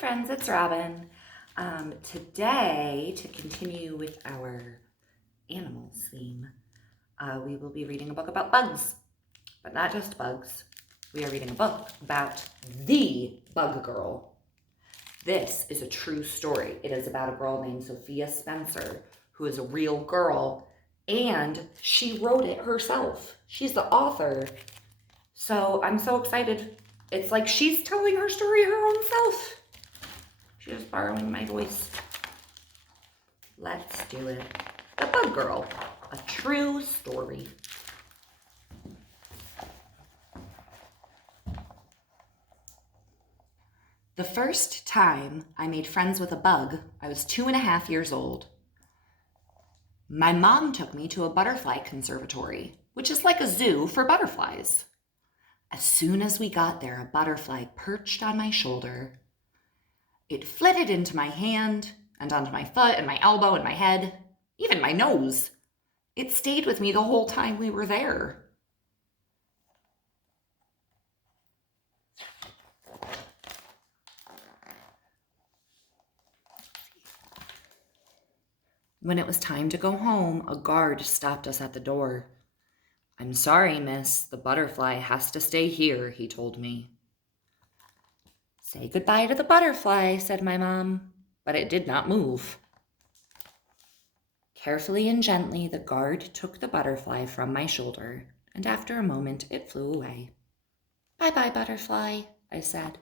friends, it's Robin. Today, to continue with our animals theme, we will be reading a book about bugs, but not just bugs. We are reading a book about the Bug Girl. This is a true story. It is about a girl named Sophia Spencer, who is a real girl, and she wrote it herself. She's the author. So I'm so excited. It's like she's telling her story her own self. She's just borrowing my voice. Let's do it. The Bug Girl, a true story. The first time I made friends with a bug, I was 2.5 years old. My mom took me to a butterfly conservatory, which is like a zoo for butterflies. As soon as we got there, a butterfly perched on my shoulder. It flitted into my hand and onto my foot and my elbow and my head, even my nose. It stayed with me the whole time we were there. When it was time to go home, a guard stopped us at the door. "I'm sorry, miss, the butterfly has to stay here," he told me. "Say goodbye to the butterfly," said my mom, but it did not move. Carefully and gently, the guard took the butterfly from my shoulder, and after a moment, it flew away. "Bye-bye, butterfly," I said.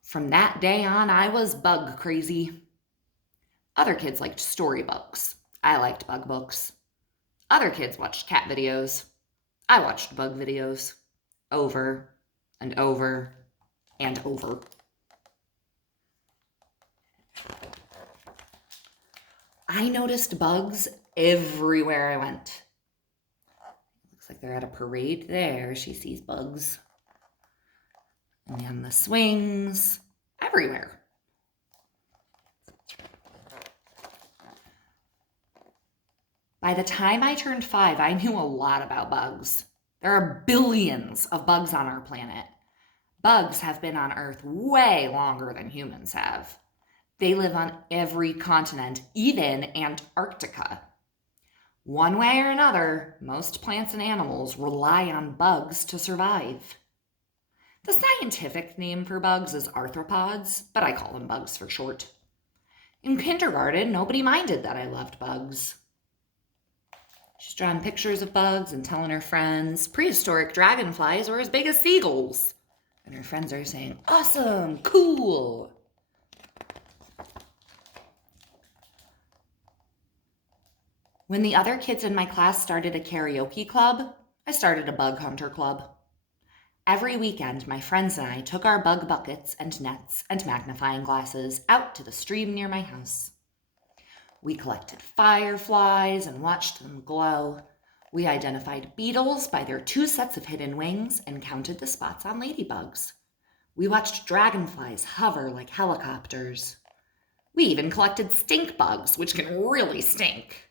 From that day on, I was bug crazy. Other kids liked storybooks. I liked bug books. Other kids watched cat videos. I watched bug videos. Over and over and over. I noticed bugs everywhere I went. Looks like they're at a parade there. She sees bugs. And on the swings, everywhere. By the time I turned 5, I knew a lot about bugs. There are billions of bugs on our planet. Bugs have been on Earth way longer than humans have. They live on every continent, even Antarctica. One way or another, most plants and animals rely on bugs to survive. The scientific name for bugs is arthropods, but I call them bugs for short. In kindergarten, nobody minded that I loved bugs. She's drawing pictures of bugs and telling her friends prehistoric dragonflies were as big as seagulls. And her friends are saying, "Awesome, cool." When the other kids in my class started a karaoke club, I started a bug hunter club. Every weekend, my friends and I took our bug buckets and nets and magnifying glasses out to the stream near my house. We collected fireflies and watched them glow. We identified beetles by their 2 sets of hidden wings and counted the spots on ladybugs. We watched dragonflies hover like helicopters. We even collected stink bugs, which can really stink.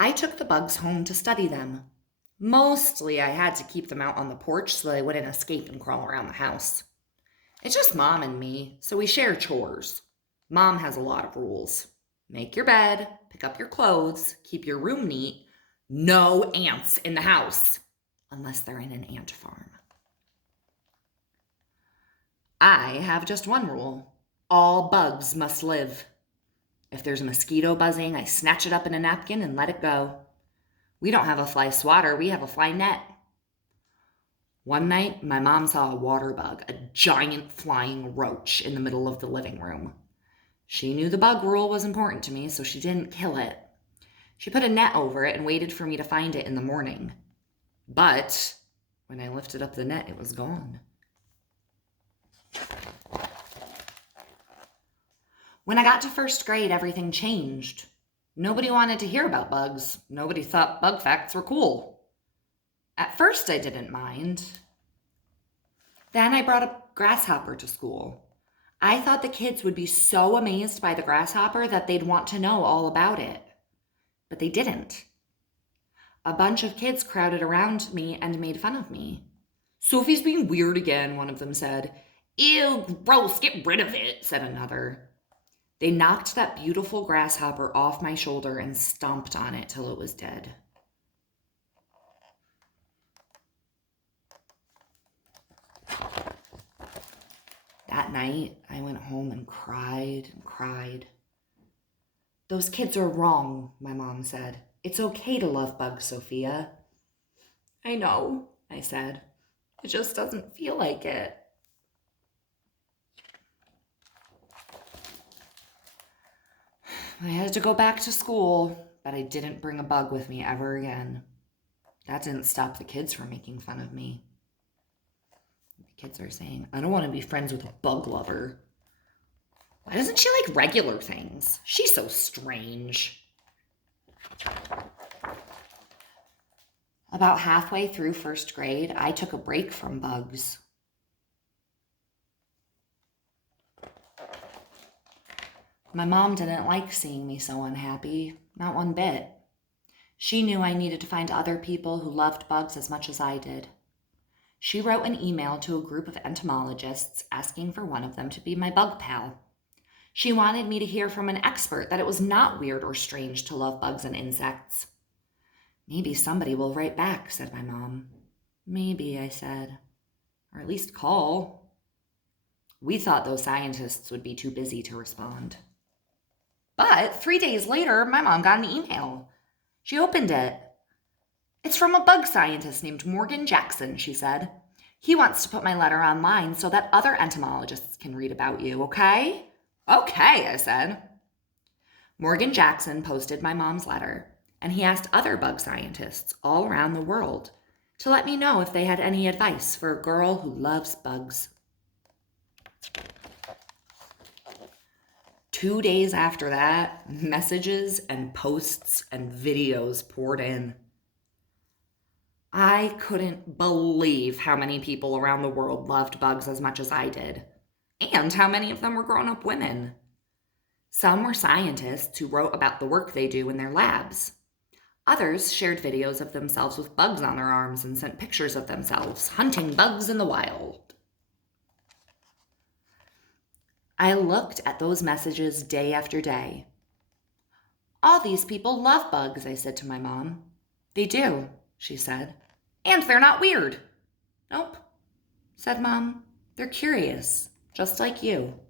I took the bugs home to study them. Mostly I had to keep them out on the porch so they wouldn't escape and crawl around the house. It's just Mom and me, so we share chores. Mom has a lot of rules. Make your bed, pick up your clothes, keep your room neat. No ants in the house, unless they're in an ant farm. I have just one rule. All bugs must live. If there's a mosquito buzzing, I snatch it up in a napkin and let it go. We don't have a fly swatter, we have a fly net. One night, my mom saw a water bug, a giant flying roach, in the middle of the living room. She knew the bug rule was important to me, so she didn't kill it. She put a net over it and waited for me to find it in the morning. But when I lifted up the net, it was gone. When I got to 1st grade, everything changed. Nobody wanted to hear about bugs. Nobody thought bug facts were cool. At first, I didn't mind. Then I brought a grasshopper to school. I thought the kids would be so amazed by the grasshopper that they'd want to know all about it. But they didn't. A bunch of kids crowded around me and made fun of me. "Sophie's being weird again," one of them said. "Ew, gross, get rid of it," said another. They knocked that beautiful grasshopper off my shoulder and stomped on it till it was dead. That night, I went home and cried and cried. "Those kids are wrong," my mom said. "It's okay to love bugs, Sophia." "I know," I said. "It just doesn't feel like it." I had to go back to school, but I didn't bring a bug with me ever again. That didn't stop the kids from making fun of me. The kids are saying, "I don't want to be friends with a bug lover. Why doesn't she like regular things? She's so strange." About halfway through first grade, I took a break from bugs. My mom didn't like seeing me so unhappy, not one bit. She knew I needed to find other people who loved bugs as much as I did. She wrote an email to a group of entomologists asking for one of them to be my bug pal. She wanted me to hear from an expert that it was not weird or strange to love bugs and insects. "Maybe somebody will write back," said my mom. "Maybe," I said. "Or at least call." We thought those scientists would be too busy to respond. But 3 days later, my mom got an email. She opened it. "It's from a bug scientist named Morgan Jackson," she said. "He wants to put my letter online so that other entomologists can read about you, okay?" "Okay," I said. Morgan Jackson posted my mom's letter, and he asked other bug scientists all around the world to let me know if they had any advice for a girl who loves bugs. 2 days after that, messages and posts and videos poured in. I couldn't believe how many people around the world loved bugs as much as I did, and how many of them were grown-up women. Some were scientists who wrote about the work they do in their labs. Others shared videos of themselves with bugs on their arms and sent pictures of themselves hunting bugs in the wild. I looked at those messages day after day. "All these people love bugs," I said to my mom. "They do," she said. "And they're not weird." "Nope," said Mom. "They're curious, just like you."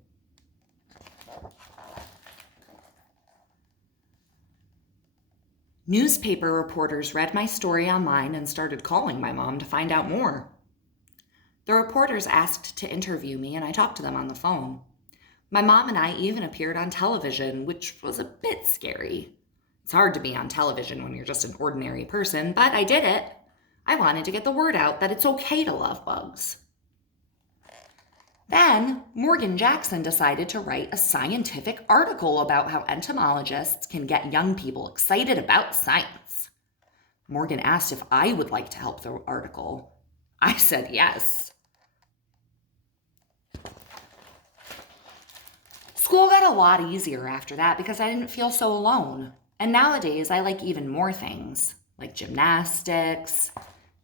Newspaper reporters read my story online and started calling my mom to find out more. The reporters asked to interview me, and I talked to them on the phone. My mom and I even appeared on television, which was a bit scary. It's hard to be on television when you're just an ordinary person, but I did it. I wanted to get the word out that it's okay to love bugs. Then, Morgan Jackson decided to write a scientific article about how entomologists can get young people excited about science. Morgan asked if I would like to help the article. I said yes. School got a lot easier after that because I didn't feel so alone. And nowadays, I like even more things, like gymnastics,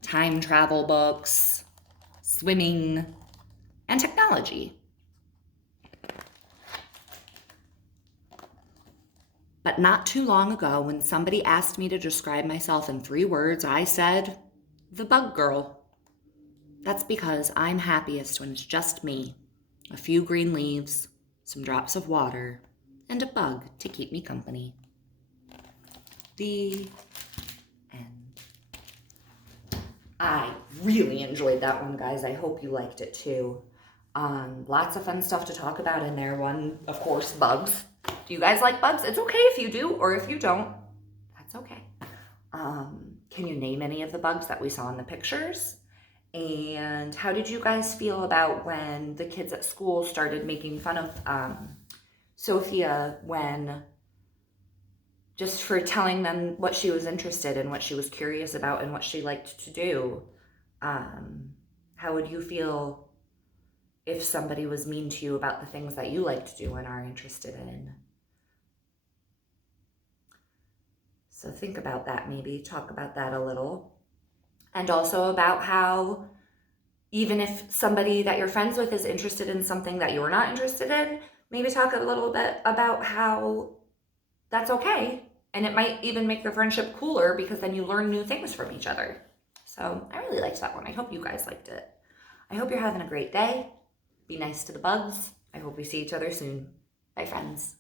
time travel books, swimming, and technology. But not too long ago, when somebody asked me to describe myself in 3 words, I said, "The bug girl." That's because I'm happiest when it's just me, a few green leaves, some drops of water, and a bug to keep me company. The end. I really enjoyed that one, guys. I hope you liked it too. Lots of fun stuff to talk about in there. One, of course, bugs. Do you guys like bugs? It's okay if you do, or if you don't. That's okay. Can you name any of the bugs that we saw in the pictures? And how did you guys feel about when the kids at school started making fun of Sophia just for telling them what she was interested in, what she was curious about, and what she liked to do? How would you feel if somebody was mean to you about the things that you like to do and are interested in? So think about that, maybe talk about that a little. And also about how even if somebody that you're friends with is interested in something that you're not interested in, maybe talk a little bit about how that's okay. And it might even make the friendship cooler because then you learn new things from each other. So I really liked that one. I hope you guys liked it. I hope you're having a great day. Be nice to the bugs. I hope we see each other soon. Bye, friends.